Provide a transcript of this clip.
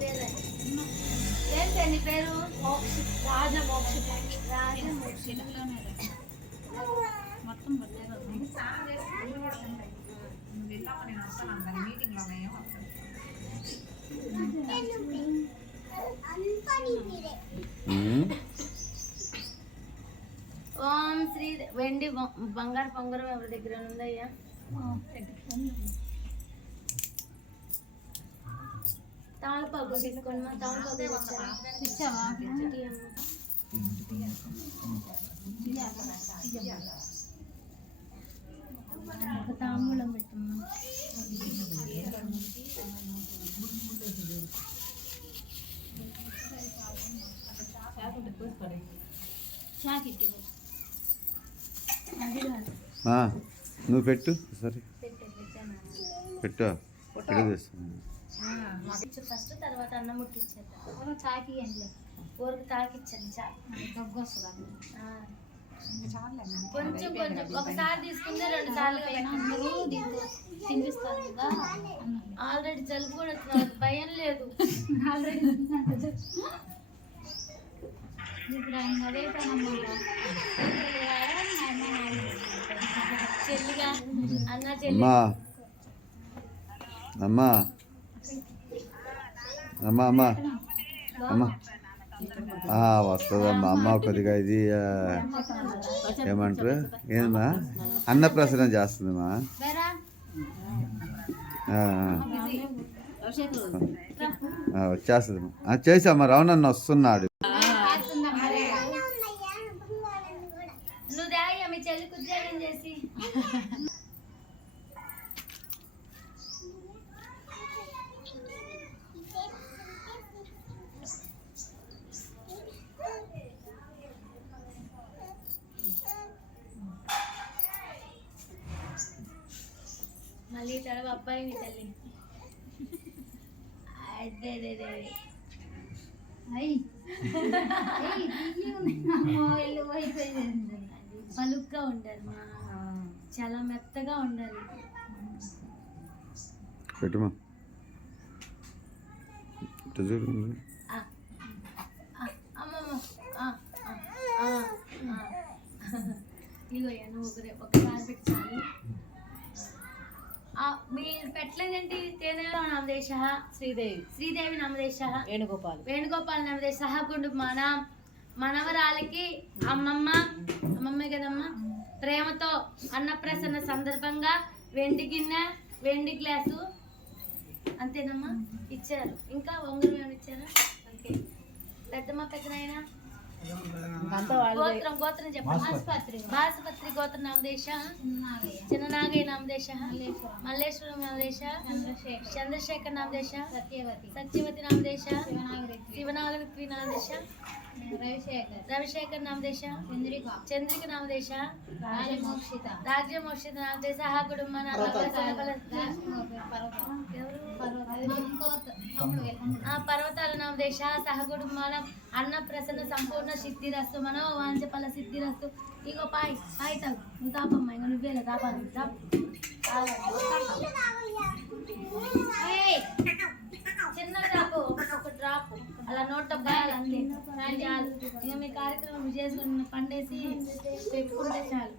పేరు ఏంటి నీ పేరు రాజ మోక్ష రాజ మోక్ష మొత్తం ఓం శ్రీ వెండి బొ- బంగారు పొంగరం ఎవరి దగ్గర ఉందయ్యా? మా? ఇచ్చావా. ఒక తాంబూలం పెట్టమ్మా నువ్వు పెట్టు సరే. పెట్టే పెట్టాను పెట్టు ఇక్కడ తెస్తాను ఫస్ట్ తర్వాత అన్నం ముట్టించేద్దాం చాకి ఎండ్లే ఊరికి తాకిచ్చాను దగ్గు వస్తుంది ఆ. కొంచెం కొంచెం. ఒకసారి తీసుకుంటే రెండు సార్లు అందరూ తినిపిస్తారు కదా. ఆల్రెడీ జలుబు కూడా భయం లేదు. ఆల్రెడీ ఇప్పుడు ఆయన అదే పనమాట చెల్లిగా అన్న చెల్లి. అమ్మా. అమ్మా అమ్మా. అమ్మా. వస్తుందమ్మా. అమ్మ కొద్దిగా ఇది ఏమంటారు? ఏమా అన్నప్రసన్న చేస్తుందమ్మా. బేరా వచ్చేస్తుందమ్మా. చేసామ్మా రవణన్న వస్తున్నాడు. మళ్ళీ తడవ అబ్బాయి మీ తల్లి. అదే పలుగ్గా ఉండాలి మా. చాలా మెత్తగా ఉండాలి. పెట్టుమా? అమ్మమ్మ ఆ, ఆ, ఆ, ఆ. ఇదిగోయ్యా నువ్వు ఒకరే ఒకసారి మీరు పెట్టలేదేంటి? తేనే నామదేశ శ్రీదేవి. శ్రీదేవి నామదేశ వేణుగోపాల్. వేణుగోపాల్ నామదేశ కుటుంబాన మనవరాలకి అమ్మమ్మ అమ్మమ్మే కదమ్మా? ప్రేమతో అన్నప్రసన్న సందర్భంగా వెండి గిన్నె వెండి గ్లాసు అంతేనమ్మా? ఇచ్చారు. ఇంకా ఉంగరం ఏమైనా ఇచ్చారా? ఓకే. పెద్దమ్మ పెద్దనైనా గోత్రం గోత్రం చెప్పండి. బాసుపత్రి. గోత్ర నామదేశ నాగయ్య. చిన్న నాగయ్య నామదేశ మల్లేశ్వరం. నామదేశ చంద్రశేఖర్. చంద్రశేఖర్ నామదేశ సత్యవతి. సత్యవతి నామదేశ శివనాగరి నామదేశ రవిశేఖర్. రవిశేఖర్ నామదేశ చంద్రిక. చంద్రిక నామదేశ రాజమోక్షిత. రాజ్యమోషిత నామదేశ హా కుటుంబ ఆ పర్వతాల నామదేశ సహకుటుంబానం అన్న ప్రసన్న సంపూర్ణ సిద్ధిరస్తు మనో వాంచ ఫల సిద్ధిరస్తు. ఇగో పాయ్ పాయ్ తాగు. నువ్వు తాపమ్మా ఇంక నువ్వేలే తాపాలి చిన్న డ్రాప్ ఒక డ్రాప్. అలా నోట్ పోయాలి అంతే చాలు మీ కార్యక్రమం చేసుకుని పండేసి పెట్టుకుంటే చాలు.